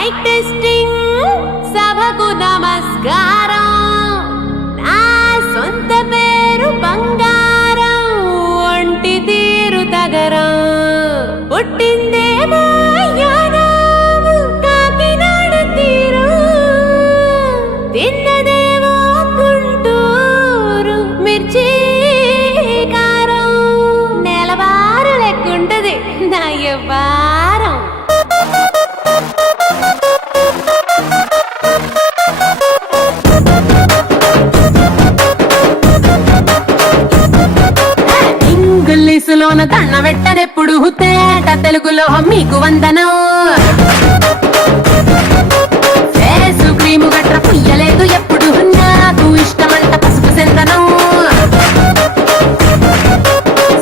Mic testing సభకు నమస్కారం. నా సొంత పేరు బంగారం, ఒంటి తీరు తగరం. పుట్టిందేమో యానాం, కాకినాడ తీరు. తిన్నదేమో గుంటూరు మిర్చి కారం. నెలవారు లెక్కుంటది నా యవ్వారం. ఇంగ్లీషులోన దండ పెట్టనెప్పుడు, తేట తెలుగులో మీకు వందనం. ఫేసు క్రీము గట్ర పుయ్యలేదు ఎప్పుడు, నాకు ఇష్టమంట పసుపు సెందనం.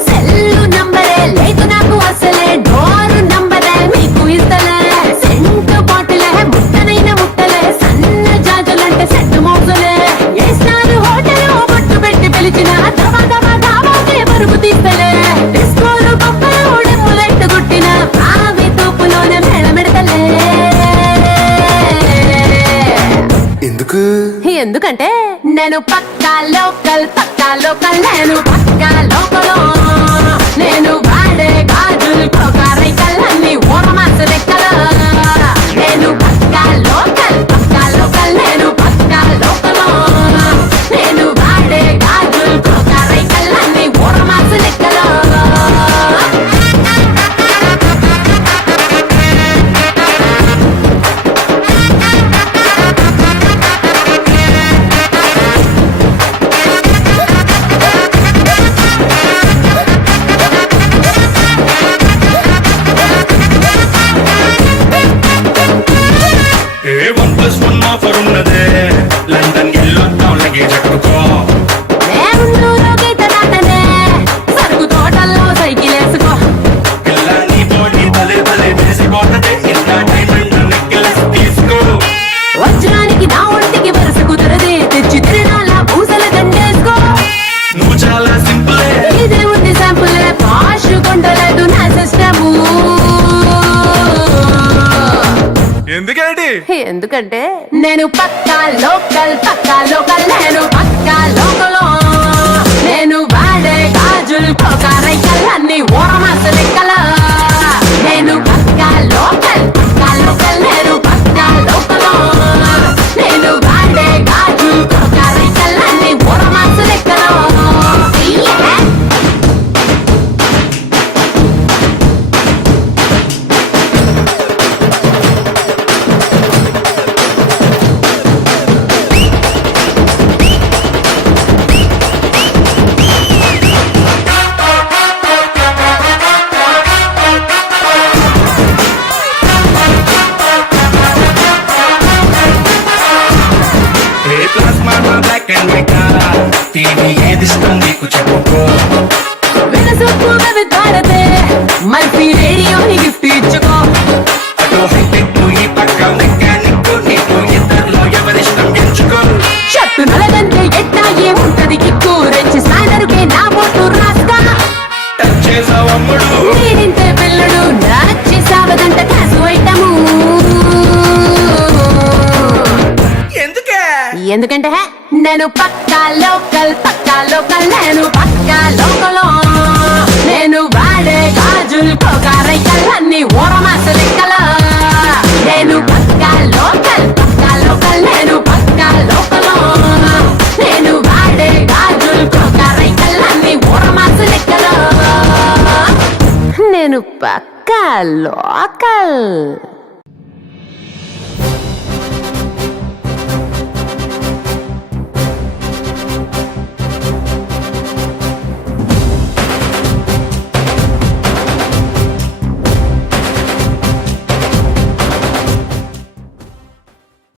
సెల్లు నంబరే లేదు నాకు అసలే, డోరు నంబరే మీకు ఇస్తలే. సెంటు బాటిలే ముట్టనైన ముట్టలే, సన్న జాజులంటే సెట్టు మోసలే. ఏసారు హోటల్ బొట్టు పెట్టి పిలిచిన దవా దవా దావాకే పరుపు తీస్తలే. డిస్కోలు బొమ్మలు డెమ్ములెట్టు గుట్టిన ఆవి తోపులోనే మేళమెడతలే. ఎందుకంటే నేను పక్కా లోకల్, నేను పక్కా లోకల్. నేను వాడే గాజులు కోకారైకల్లన్నీ ఓరమాస లెక్కల. నేను పక్కా లోకల్, నేను పక్కా లోకల్. నేను వాడే గాజులు కోకారైకల్లన్నీ ఓరమాస లెక్కల. లండన్ వెళ్ళొద్దాం లగేజ్ ఎక్కుకో. సరుకు తోటల్లో సైకిల్ వేసుకో. పిల్ల నీ బోడి భలే భలే వేసిపోతదే, ఇంత డైమండ్ నెక్లెస్ తీసుకో. వజ్రానికి నా ఒంటికి వరుస కుదరదే, తెచ్చి తిరణాల పూసల దండేసుకో. నువ్వు చాలా సింపులే, ఇదే ఉంది శాంపులే, పాష్ కొండలేదు నా సిస్టము. ఎందుకంటే నేను పక్కా లోకల్, నేను పక్కా లోకల్. నేను వాడే గాజులు కోకారైకల్లన్నీ ఓరమాస లెక్కల. నేను పక్కా లోకల్, నేను పక్కా లోకల్. నేను వాడే గాజులు కోకారైకల్లన్నీ ఓరమాస లెక్కల. టీవీ ఏదిష్టం నీకు చెప్పుకో. వినసొప్పు భారతే మల్పి రేడియోని గిఫ్ట్ ఇచ్చుకో. అటు హైటెక్ ఈ పక్క మెకానిక్, నీకు ఇద్దరిలో ఎవరిష్టం ఎంచుకో. షర్టు నలగంటే ఎట్టా ఏముంటది కిక్కు, రెచ్చి స్నానరుకే నా ఓటు రాస్తా. టచ్ చేసావు అమ్ముడు, నేనింతే పిల్లడు, నచ్చి సావదంట కాసు ఐటము. ఎందుకంటే నేను పక్కా లోకల్, నేను పక్కా లోకల్. నేను వాడే గాజులు కోకారైకల్లన్నీ ఓరమాస లెక్కల. నేను పక్కా లోకల్, నేను పక్కా లోకల్. నేను వాడే గాజులు కోకారైకల్లన్నీ ఓరమాస లెక్కల. నేను పక్కా లోకల్.